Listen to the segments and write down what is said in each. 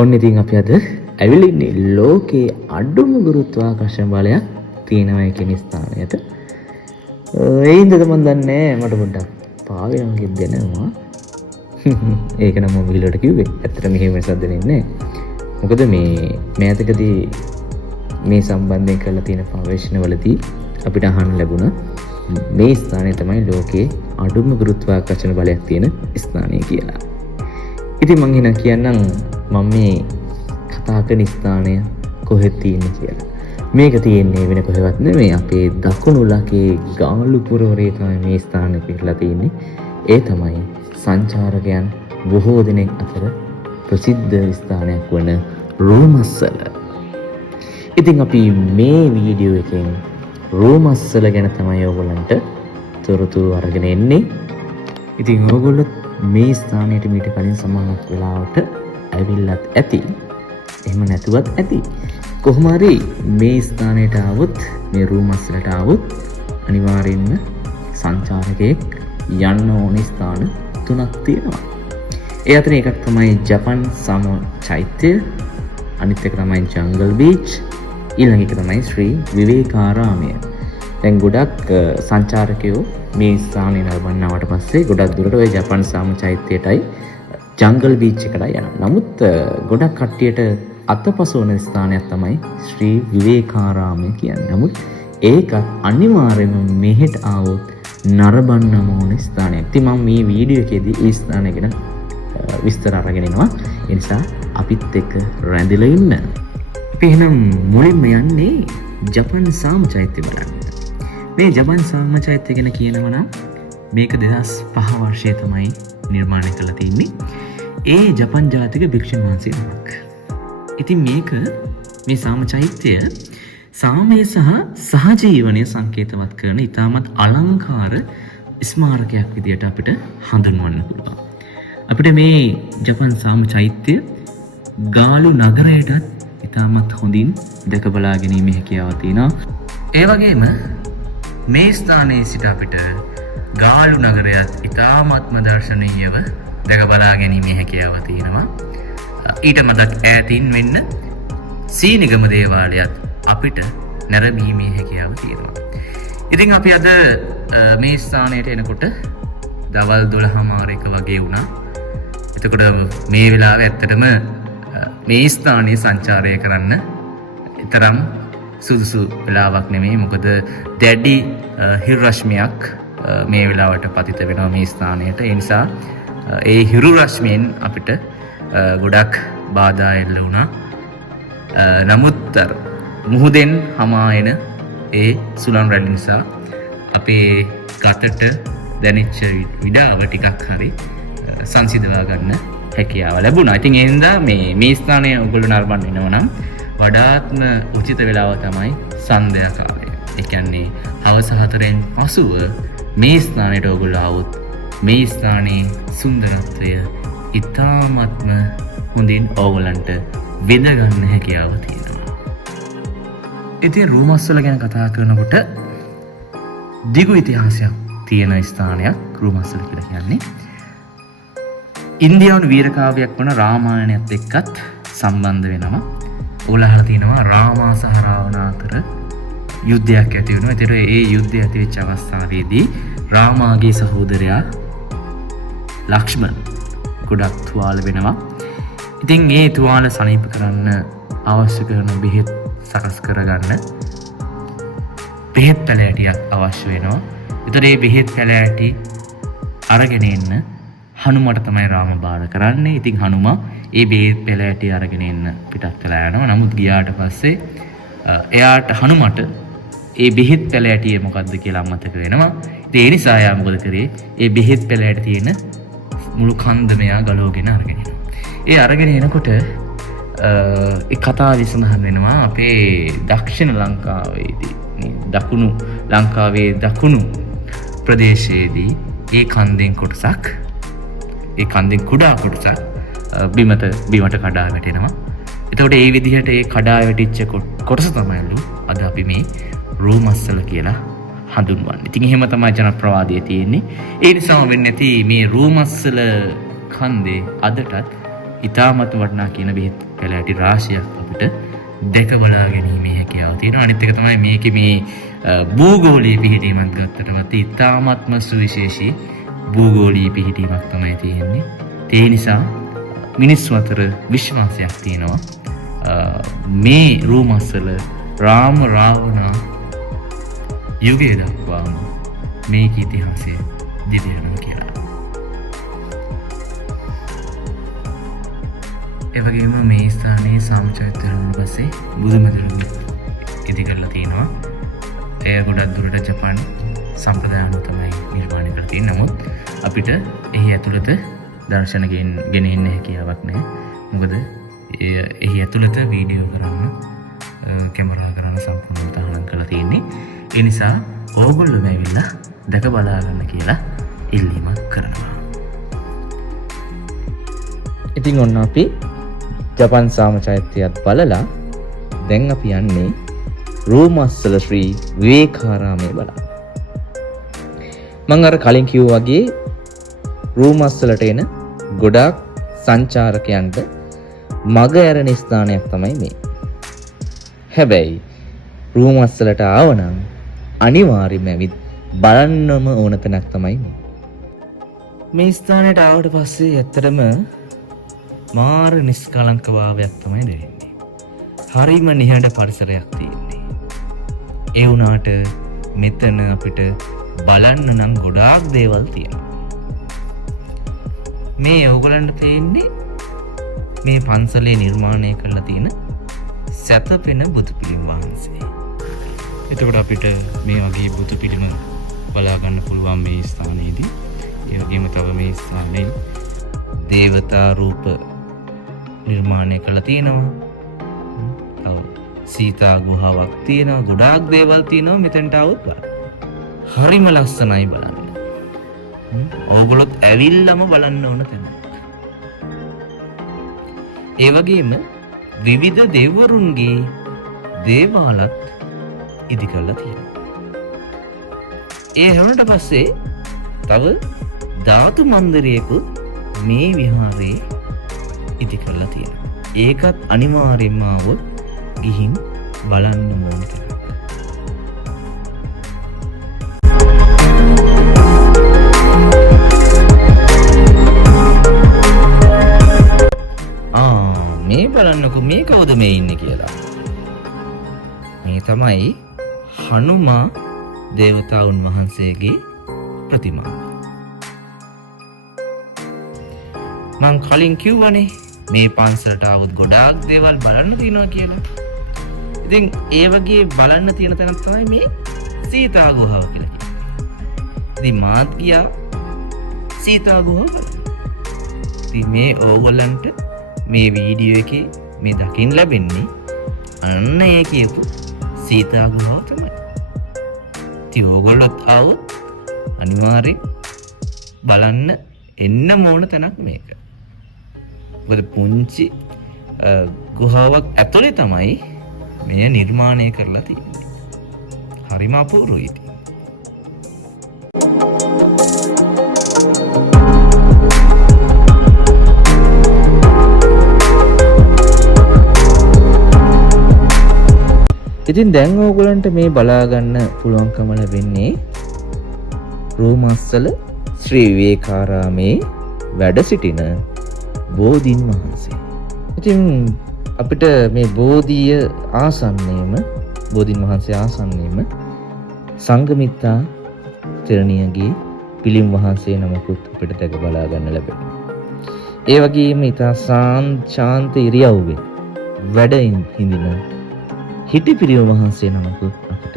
ඔන්න ඉතින් අපි අද ඇවිල්ලා ඉන්නේ ලෝකේ අඩුම ගුරුත්වාකර්ෂණ බලයක් තියෙනවා කියන ස්ථානයට. ඒ හින්දාද මන් දන්නේ මට පොඩ්ඩක් පාවෙනවා කියනවා. ඒක නම් මම විලට කිව්වේ. ඇත්තට මෙහෙම වෙනසක් දෙන්නේ නැහැ. මොකද මේ මෑතකදී මේ සම්බන්ධයෙන් කරලා තියෙන පර්යේෂණවලදී අපිට අහන්න ලැබුණා මේ ස්ථානය තමයි ලෝකේ අඩුම ගුරුත්වාකර්ෂණ බලයක් තියෙන ස්ථානය කියලා. ඉතින් මං එහෙනම් කියන්නම් මම මේ කතා කරන ස්ථානය කොහෙද තියෙන්නේ කියලා. මේක තියෙන්නේ වෙන කොහෙවත් නෙමෙයි අපේ දකුණු ලකේ ගාලු පුරවරේ තමයි මේ ස්ථානේ පිටලා තියෙන්නේ. ඒ තමයි සංචාරකයන් බොහෝ දෙනෙක් අතර ප්‍රසිද්ධ ස්ථානයක් වන රෝමස්සල. ඉතින් අපි මේ වීඩියෝ එකෙන් රෝමස්සල ගැන තමයි ඔයගොල්ලන්ට තොරතුරු අරගෙන එන්නේ. ඉතින් ඔයගොල්ලෝ මේ ස්ථානයට මීට කලින් සමානක් වෙලාවට ඇවිල්ලත් ඇති. එහෙම නැතුවත් ඇති. කොහොම හරි මේ ස්ථානයට ආවොත් මේ රෝමස්සලට ආවොත් අනිවාර්යෙන්ම සංචාරකයෙක් යන්න ඕනේ ස්ථාන තුනක් තියෙනවා. ඒ අතර එකක් තමයි ජපන් සම චෛත්‍ය, අනිත් එක තමයි ජංගල් බීච්, ඊළඟ එක තමයි ශ්‍රී විවේකාරාමය. දැන් ගොඩක් සංචාරකයෝ මේ ස්ථානේ නරඹන්නවට පස්සේ ගොඩක් දුරට ওই ජපන් සම චෛත්‍යයටයි ජංගල් බීච් එකටයි යනවා. නමුත් ගොඩක් කට්ටියට අතපසු වන ස්ථානයක් තමයි ශ්‍රී විවේකාරාමය කියන්නේ. නමුත් ඒක අනිවාර්යයෙන්ම මෙහෙට ආවොත් නරඹන්නම ඕන ස්ථානයක්. ඉතින් මම මේ වීඩියෝ එකේදී ඒ ස්ථානය ගැන විස්තර අරගෙන එනවා. ඒ නිසා අපිත් එක්ක රැඳිලා ඉන්න. අපි එහෙනම් මුලින්ම යන්නේ ජපන් සාම චෛත්‍ය බලන්න. මේ ජපන් සාම චෛත්‍ය ගැන කියනවා නම් මේක 2005 වර්ෂයේ තමයි නිර්මාණය කරලා තියෙන්නේ. ඒ ජපන් ජාතික භික්ෂුන් වහන්සේ නමක්. ඉතින් මේ සාම චෛත්‍ය සාමය සහ සහජීවනය සංකේතවත් කරන ඉතාමත් අලංකාර ස්මාරකයක් විදියට අපිට හඳුන්වන්න පුළුවන්. අපිට මේ ජපන් සාම චෛත්‍ය ගාලු නගරයටත් ඉතාමත් හොඳින් දැක බලා ගැනීමේ හැකියාව තියෙනවා. ඒ වගේම මේ ස්ථානයේ සිට අපිට ගාලු නගරයත් ඉතාමත්ම දර්ශනීයව දැක බලා ගැනීමේ හැකියාව තියෙනවා. ඊට මතක් ඈතින් වෙන්න සීනිගම දේවාලයත් අපිට නැරඹීමේ හැකියාව තියෙනවා. ඉතින් අපි අද මේ ස්ථානයට එනකොට දවල් 12:00 වගේ වුණා. එතකොට මේ වෙලාවේ ඇත්තටම මේ ස්ථානයේ සංචාරය කරන්න තරම් සුදුසු වෙලාවක් නෙමෙයි. මොකද දැඩි හිරු රශ්මියක් මේ වෙලාවට පතිත වෙනවා මේ ස්ථානයට. ඒ නිසා ඒ හිරු රශ්මියෙන් අපිට ගොඩක් බාධා එල්ල වුණා. නමුත් මුහුදෙන් හමා එන ඒ සුළං රැලි නිසා අපේ ගතට දැනෙච්ච විඩාව ටිකක් හරි සංසිඳවා ගන්න හැකියාව ලැබුණා. ඉතින් ඒ හින්දා මේ ස්ථානය ඔයගොල්ලෝ නරඹන්න එනවා නම් වඩාත්ම උචිත වෙලාව තමයි සන්ධ්‍යා කාලය. ඒ කියන්නේ හවස 4න් පසුව මේ ස්ථානයට ඔයගොල්ලෝ ආවොත් මේ ස්ථානයේ සුන්දරත්වය ඉතාමත්ම හොඳින් ඕගොල්ලන්ට විඳ ගන්න හැකියාව තියෙනවා. ඉතින් රෝමස්සල ගැන කතා කරනකොට දිගු ඉතිහාසයක් තියෙන ස්ථානයක් රෝමස්සල කියලා කියන්නේ. ඉන්දියානු වීර කාව්‍යයක් වන රාමායනයත් එක්කත් සම්බන්ධ වෙනවා. ඔයාලා අහලා තියෙනවා රාමා සහ රාවණ අතර යුද්ධයක් ඇති වෙනවා. ඒතර ඒ යුද්ධය ඇති වෙච්ච අවස්ථාවේදී රාමාගේ සහෝදරයා ලක්ෂ්මන් ගොඩක් තුවාල වෙනවා. ඉතින් ඒ තුවාල සනීප කරන්න අවශ්‍ය කරන බෙහෙත් සකස් කරගන්න බෙහෙත් පැලෑටියක් අවශ්‍ය වෙනවා. ඒතර මේ බෙහෙත් පැලෑටි අරගෙන එන්න හනුමට තමයි රාම බාර කරන්නේ. ඉතින් හනුමා ඒ බෙහෙත් පැලෑටි අරගෙන එන්න පිටත් වෙලා යනවා. නමුත් ගියාට පස්සේ එයාට හනුමට ඒ බෙහෙත් පැලෑටිය මොකද්ද කියලා අමතක වෙනවා. ඉතින් ඒ නිසා එයා මොකද කරේ? ඒ බෙහෙත් පැලෑටි තියෙන මුළු කන්දම එයා ගලවගෙන අරගෙන එනවා. ඒ අරගෙන එනකොට ඒ කතාව විසඳහන් වෙනවා අපේ දක්ෂිණ ලංකාවේදී දකුණු ලංකාවේ දකුණු ප්‍රදේශයේදී ඒ කන්දෙන් කොටසක් ඒ කන්දෙන් කුඩා කොටසක් බිමට කඩා වැටෙනවා. එතකොට ඒ විදිහට ඒ කඩා වැටිච්ච කොටස තමයිලු අද අපි මේ රෝමස්සල කියලා හඳුන්වන්නේ. ඉතින් එහෙම තමයි ජනප්‍රවාදය තියෙන්නේ. ඒ නිසාම වෙන්නේ නැති මේ රෝමස්සල කන්දේ අදටත් ඉතාමත් වටිනා කියන බෙහෙත් පැලෑටි රාශියක් අපිට දැක බලා ගැනීමේ හැකියාව තියෙනවා. අනිත් එක තමයි මේකේ මේ භූගෝලීය පිහිටීමක් ගත්තටමත් ඉතාමත්ම සුවිශේෂී භූගෝලීය පිහිටීමක් තමයි තියෙන්නේ. ඒ නිසා මිනිස්සු අතර විශ්වාසයක් තියෙනවා මේ රූමස්සල රාම රාවණ යුගය දක්වාම මේක ඉතිහාසය දිවියනවා කියලා. ඒ වගේම මේ ස්ථානයේ සාමචෛත්‍යරුන් පස්සේ බුදුමැදුරුන් ඉදි කරලා තියෙනවා. එය ගොඩක් දුරට ජපාන් සම්ප්‍රදාය අනුව තමයි නිර්මාණය කරලා තියෙන්නේ. නමුත් අපිට එහි ඇතුළත දර්ශන ගෙනෙන්න හැකියාවක් නැහැ. මොකද එහි ඇතුළත වීඩියෝ කරන්න කැමරා කරන්න සම්පූර්ණව තහනම් කරලා තියෙන්නේ. ඒ නිසා ඕගොල්ලෝ ඇවිල්ලා දැක බලා ගන්න කියලා ඉල්ලීමක් කරනවා. ඉතින් ඔන්න අපි ජපන් සාමචෛත්‍යයත් බලලා දැන් අපි යන්නේ රෝමස්සල ශ්‍රී විවේකාරාමයේ බලන්න. මම අර කලින් කිව්වා වගේ රෝමස්සලට එන ගොඩාක් සංචාරකයන්ට මග ඇරෙන ස්ථානයක් තමයි මේ. හැබැයි රෝමස්සලට ආවනම් අනිවාර්යයෙන්ම ඇවිත් බලන්නම ඕන තැනක් තමයි මේ. මේ ස්ථානයට ආවට පස්සේ ඇත්තටම මාර නිස්කලංක භාවයක් තමයි දැනෙන්නේ. හරිම නිහඬ පරිසරයක් තියෙන්නේ. ඒ වුණාට මෙතන අපිට බලන්න නම් ගොඩාක් දේවල් තියෙනවා. මේ ඔයගලන්ට තියෙන්නේ මේ පන්සලේ නිර්මාණය කරලා තියෙන සැතපෙන බුදු පිළිම වහන්සේ. එතකොට අපිට මේ වගේ බුදු පිළිම බලා ගන්න පුළුවන් මේ ස්ථානයේදී. ඒ වගේම තව මේ ස්ථානයේ දේවතා රූප නිර්මාණය කරලා තියෙනවා. තව සීතා ගුහාවක් තියෙනවා. ගොඩාක් දේවල් තියෙනවා මෙතනට આવුත් බලන්න. හරිම ලස්සනයි බලන්න. ඕගොල්ලොත් ඇවිල්ලාම බලන්න ඕන තැන. ඒ වගේම විවිධ දෙවිවරුන්ගේ දේවාලත් ඉදි කරලා තියෙනවා. ඒ හැමකට පස්සේ තව ධාතු මන්දිරයකුත් මේ විහාරයේ ඉදි කරලා තියෙනවා. ඒකත් අනිවාර්යෙන්ම આવොත් ගිහින් බලන්න ඕන තැනක්. මේ බලන්නකො මේ කවුද මේ ඉන්නේ කියලා. මේ තමයි හනුමා දේවතාවුන් වහන්සේගේ ප්‍රතිමාව. මං කලින් කිව්වනේ මේ පන්සලට આવුත් ගොඩාක් දේවල් බලන්න තියෙනවා කියලා. ඉතින් ඒ වගේ බලන්න තියෙන තැනක් තමයි මේ සීතා ගුහාව කියලා කියන්නේ. ඉතින් මාත් ගියා සීතා ගුහාව බලන්න. ඉතින් මේ ඕගොල්ලන්ට මේ වීඩියෝ එකේ මේ දකින්න ලැබෙන්නේ අන්න ඒ කියපු සීතා ගුහාව තමයි. ඉතින් ඕගොල්ලොත් આવොත් අනිවාර්යෙන් බලන්න එන්න ඕන තැනක් මේක. මොකද පුංචි ගුහාවක් ඇතුලේ තමයි මෙය නිර්මාණය කරලා තියෙන්නේ. හරිම අපූර්වයි. ඉතින් දැන් ඕගොල්ලන්ට මේ බලා ගන්න පුළුවන්කම ලැබෙන්නේ රෝමස්සල ශ්‍රී විවේකාරාමේ වැඩ සිටින බෝධීන් වහන්සේ. ඉතින් අපිට මේ බෝධිය ආසන්නයේම බෝධීන් වහන්සේ ආසන්නයේම සංඝමිත්තා තෙරණියගේ පිළිම වහන්සේ නමකුත් අපිට දැක බලා ගන්න ලැබෙනවා. ඒ වගේම ඉතා ශාන්ත ඉරියව්වේ වැඩ හිඳින හිටි පිළිම වහන්සේ නමකුත් අපිට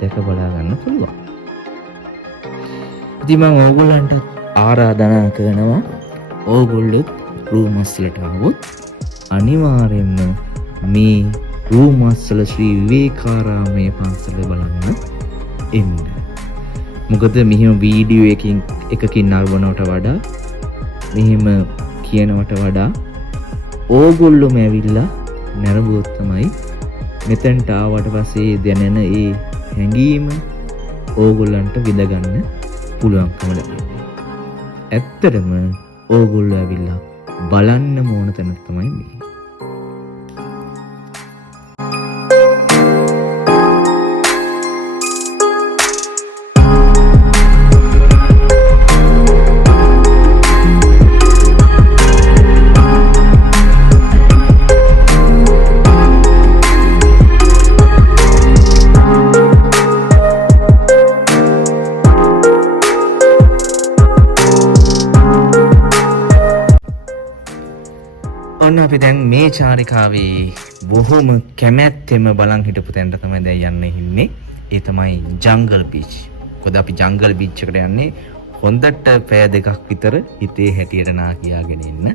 දැක බලා ගන්න පුළුවන්. ඉතින් මම ඕගොල්ලන්ට ආරාධනා කරනවා ඕගොල්ලොත් රෝමස්සලට આવොත් අනිවාර්යයෙන්ම මේ රෝමස්සල ශ්‍රී විවේකාරාමයේ පන්සල බලන්න එන්න. මොකද මෙහෙම වීඩියෝ එකකින් නරඹනවට වඩා මෙහෙම කියනවට වඩා ඕගොල්ලොම ඇවිල්ලා නරඹුවොත් තමයි මෙතනට ආවට පස්සේ දැනෙන ඒ හැඟීම ඕගොල්ලන්ට විඳ ගන්න පුළුවන්කම ලැබෙන්නේ. ඇත්තටම ඕගොල්ලෝ ඇවිල්ලා බලන්න ඕන තැන තමයි මේ. ඔන්න අපි දැන් මේ චාරිකාවේ බොහොම කැමැත්තෙම බලන් හිටපු තැනට තමයි දැන් යන්න ඉන්නේ. ඒ තමයි ජංගල් බීච්. මොකද අපි ජංගල් බීච් එකට යන්නේ හොඳට පැය දෙකක් විතර හිතේ හැටියට නා කියාගෙන ඉන්න.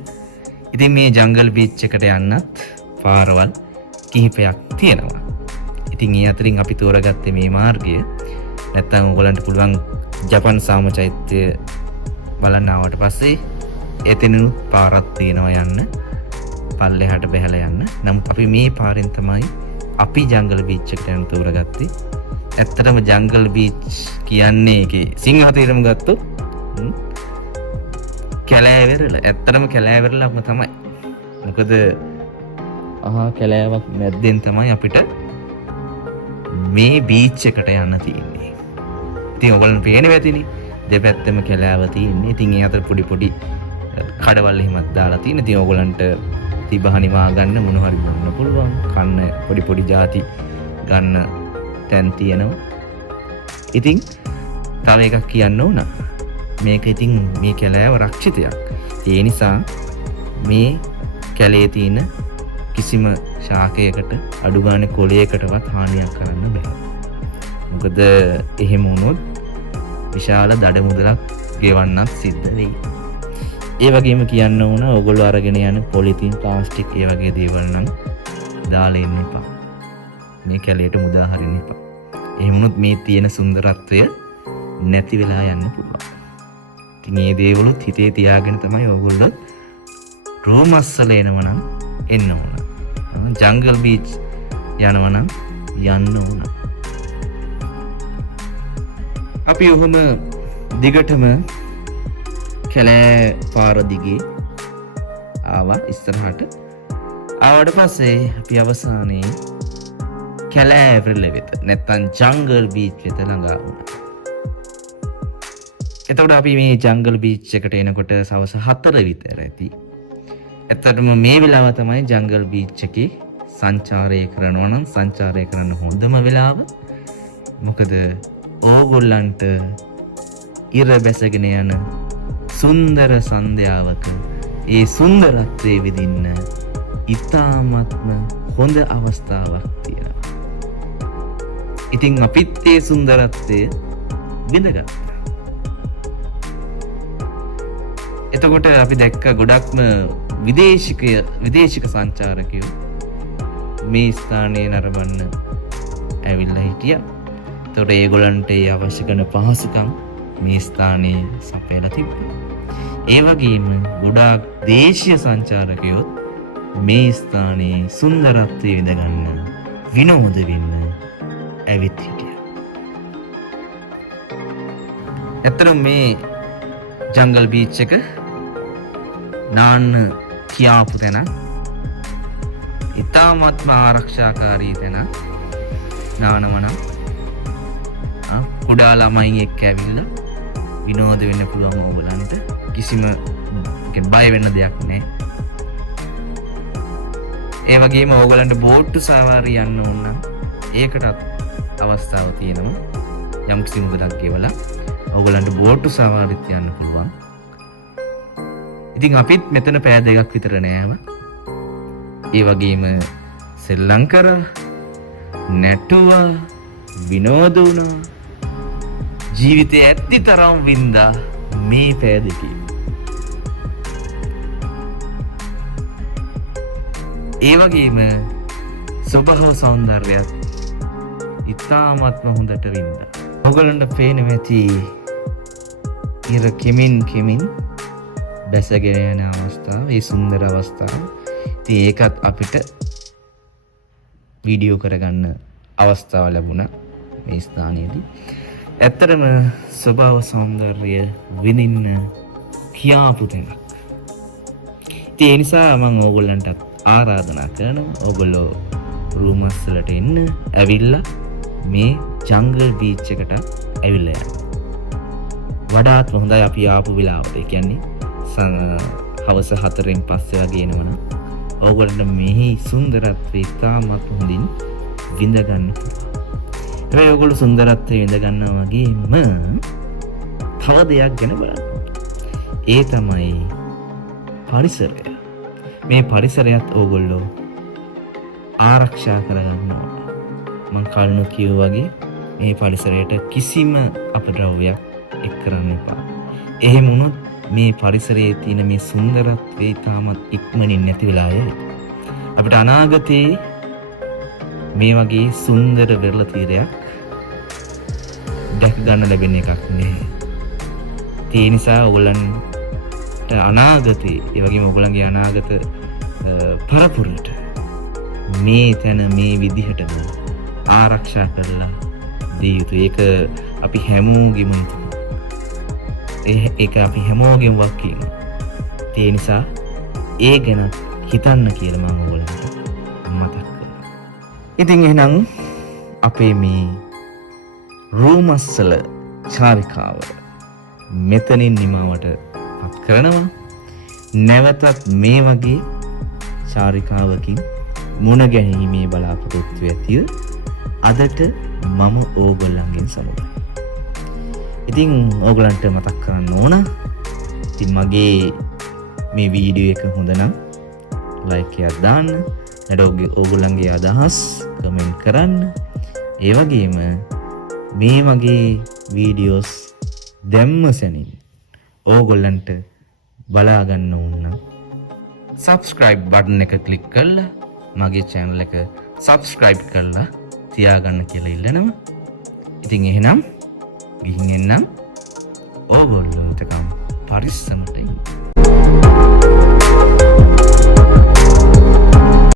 ඉතින් මේ ජංගල් බීච් එකට යන්නත් පාරවල් කිහිපයක් තියෙනවා. ඉතින් ඒ අතරින් අපි තෝරගත්තේ මේ මාර්ගය. නැත්තම් ඔයගලන්ට පුළුවන් ජපන් සාම චෛත්‍ය බලන්න ආවට පස්සේ එතනිනුත් පාරක් තියෙනවා යන්න. පල්ලෙහාට බැහැලා යන්න. නමුත් අපි මේ පාරෙන් තමයි අපි ජංගල් බීච් එකට යන්න තෝරගත්තේ. ඇත්තටම ජංගල් බීච් කියන්නේ ඒකේ සිංහ තීරම ගත්තොත් කැලෑවෙරළ. ඇත්තටම කැලෑවෙරළක්ම තමයි. මොකද කැලෑවක් මැද්දෙන් තමයි අපිට මේ බීච් එකට යන්න තියෙන්නේ. ඉතින් ඔයගොල්ලන්ට පේන්නේ ඇතිනේ. දෙපැත්තෙම කැලෑව තියෙන්නේ. ඉතින් ඒ අතර පොඩි පොඩි කඩවල් එහෙමත් දාලා තියෙන. ඉතින් ඔයගොල්ලන්ට තිබහනිවා ගන්න මොන හරි ගන්න පුළුවන්. කන්න පොඩි පොඩි ಜಾති ගන්න තැන් තියෙනවා. ඉතින් තව එකක් කියන්න ඕන. මේක ඉතින් මේ කැලෑව රක්ෂිතයක්. ඒ නිසා මේ කැලේ තියෙන කිසිම ශාකයකට අඩු ගානේ කොළයකටවත් හානියක් කරන්න බෑ. මොකද එහෙම වුණොත් විශාල දඩ මුදලක් ගෙවන්නත් සිද්ධ වෙයි. ඒ වගේම කියන්න ඕන ඔයගොල්ලෝ අරගෙන යන පොලිතින් ප්ලාස්ටික් ඒ වගේ දේවල් නම් දාලා ඉන්න එපා. මේ කැලේට මුදා හරින්න එපා. එහෙම වුණොත් මේ තියෙන සුන්දරත්වය නැති වෙලා යන්න පුළුවන්. ඉතින් මේ දේවලුත් හිතේ තියාගෙන තමයි ඔයගොල්ලෝ රෝමස්සල එනවා නම් එන්න ඕන. ජංගල් බීච් යනවා නම් යන්න ඕන. අපි ඔහොම දිගටම කැලෑ පාර දිගේ ආවා ඉස්සරහට. ආවට පස්සේ අපි අවසානයේ කැලෑවෙරළ වෙත නැත්තම් ජංගල් බීච් වෙත ළඟා වුණා. එතකොට අපි මේ ජංගල් බීච් එකට එනකොට සවස් 4 විතර ඇති. ඇත්තටම මේ වෙලාව තමයි ජංගල් බීච් එකේ සංචාරය කරනවා නම් සංචාරය කරන්න හොඳම වෙලාව. මොකද ඕගොල්ලන්ට ඉර බැසගෙන යන සුන්දර සන්ධ්‍යාවක ඒ සුන්දරත්වයේ විඳින්න ඉතාමත්ම හොඳ අවස්ථාවක් තියෙනවා. ඉතින් අපිත් ඒ සුන්දරත්වය විඳගත්තා. එතකොට අපි දැක්ක ගොඩක්ම විදේශික සංචාරකයෝ මේ ස්ථානයේ නරඹන්න ඇවිල්ලා හිටියා. එතකොට ඒගොල්ලන්ට ඒ අවශ්‍ය කරන පහසුකම් මේ ස්ථානයේ සපයලා තිබ්බා. ඒ වගේම ගොඩාක් දේශීය සංචාරකයෝ මේ ස්ථානයේ සුන්දරත්වය විඳගන්න විනෝද වෙන්න ඇවිත් හිටියා. ඇත්තටම මේ ජංගල් බීච් එක නාන්න කියාපු තැන ඉතාමත්ම ආරක්ෂාකාරී තැන. නානවනම් කුඩා ළමයි එක්ක ඇවිල්ලා විනෝද වෙන්න පුළුවන් ඕගොල්ලන්ට. කිසිම බය වෙන්න දෙයක් නැහැ. ඒ වගේම ඕගොල්ලන්ට බෝට්ටු සවාරිය යන්න ඕන නම් ඒකටත් අවස්ථාව තියෙනවා. යම් කිසි මුදලක් ගෙවලා ඕගොල්ලන්ට බෝට්ටු සවාරිත් යන්න පුළුවන්. ඉතින් අපිත් මෙතන පෑ දෙකක් විතර නෑම. ඒ වගේම සෙල්ලම් කරා, නැටුවා, විනෝද වුණා. ජීවිතේ ඇත්ති තරම් වින්දා මේ පෑ දෙකේ. ඒ වගේම ස්වභාව සෞන්දර්යයත් ඉතාමත්ම හොඳට වින්දා. ඔයගලන්ට පේනවා ඇති ඉර කෙමින් බැසගෙන යන අවස්ථාව, ඒ සුන්දර අවස්ථාව. ඉතින් ඒකත් අපිට වීඩියෝ කරගන්න අවස්ථාව ලැබුණා මේ ස්ථානයේදී. ඇත්තටම ස්වභාව සෞන්දර්යය විඳින්න කියාපු තැනක්. ඒ නිසා මම ඕගොල්ලන්ට ආරාධනා කරනවා ඕගොල්ලෝ රූමස් වලට එන්න ඇවිල්ලා මේ ජංගල් බීච් එකට ඇවිල්ලා යන්න. වඩාත්ම හොඳයි අපි ආපු වෙලාවට. ඒ කියන්නේ හවස 4න් පස්සේ වගේ එනවනම් ඕගොල්ලන්ට මේ සුන්දරත්වය ඉතාමත් හොඳින් විඳ ගන්න පුළුවන්. හැබැයි ඕගොල්ලෝ සුන්දරත්වය විඳ ගන්නවා වගේම තව දෙයක් ගැන බලන්න. ඒ තමයි පරිසරය. මේ පරිසරයත් ඕගොල්ලෝ ආරක්ෂා කරගන්න ඕනේ. මම කලින් කිව්වා වගේ මේ පරිසරයට කිසිම අපද්‍රව්‍යයක් එක් කරන්න එපා. එහෙම වුණොත් මේ පරිසරයේ තියෙන මේ සුන්දරත්වය තාමත් ඉක්මනින් නැති වෙලා යයි. අපිට අනාගතේ මේ වගේ සුන්දර වෙරළ තීරයක් දැක ගන්න ලැබෙන එකක් නෙවෙයි. ඒ නිසා ඔයගොල්ලන්ට අනාගතේ ඒ වගේම ඔයගොල්ලන්ගේ අනාගත පරපුරට මේ තැන මේ විදිහටම ආරක්ෂා කරලා දී යුතුයි. ඒක අපි හැමෝගෙම ඒක අපි හැමෝගෙම වගකීම. ඒ නිසා ඒ ගැන හිතන්න කියලා මම ඔයගොල්ලන්ට මතක් කරනවා. ඉතින් එහෙනම් අපේ මේ රූමස්සල චාරිකාව මෙතනින් නිමවට පත් කරනවා. නැවතත් මේ වගේ චාරිකාවකින් මුණ ගැනීමේ බලාපොරොත්තු ඇතිව අදට මම ඕගොල්ලන්ගෙන් සමුගන්නවා. ඉතින් ඕගොල්ලන්ට මතක් කරන්න ඕන ඉතින් මගේ මේ වීඩියෝ එක හොඳ නම් ලයික් එකක් දාන්න. ඊට ඕගොල්ලන්ගේ අදහස් කමෙන්ට් කරන්න. ඒ වගේම මේ වගේ වීඩියෝස් දැම්ම සැනින් ඕගොල්ලන්ට බලා ගන්න ඕන නම් subscribe button එක click කරලා මගේ channel එක subscribe කරලා තියාගන්න කියලා ඉල්ලනවා. ඉතින් එහෙනම් ගිහින් එන්නම්. ඕගොල්ලෝ එතකම් පරිස්සමට ඉන්න.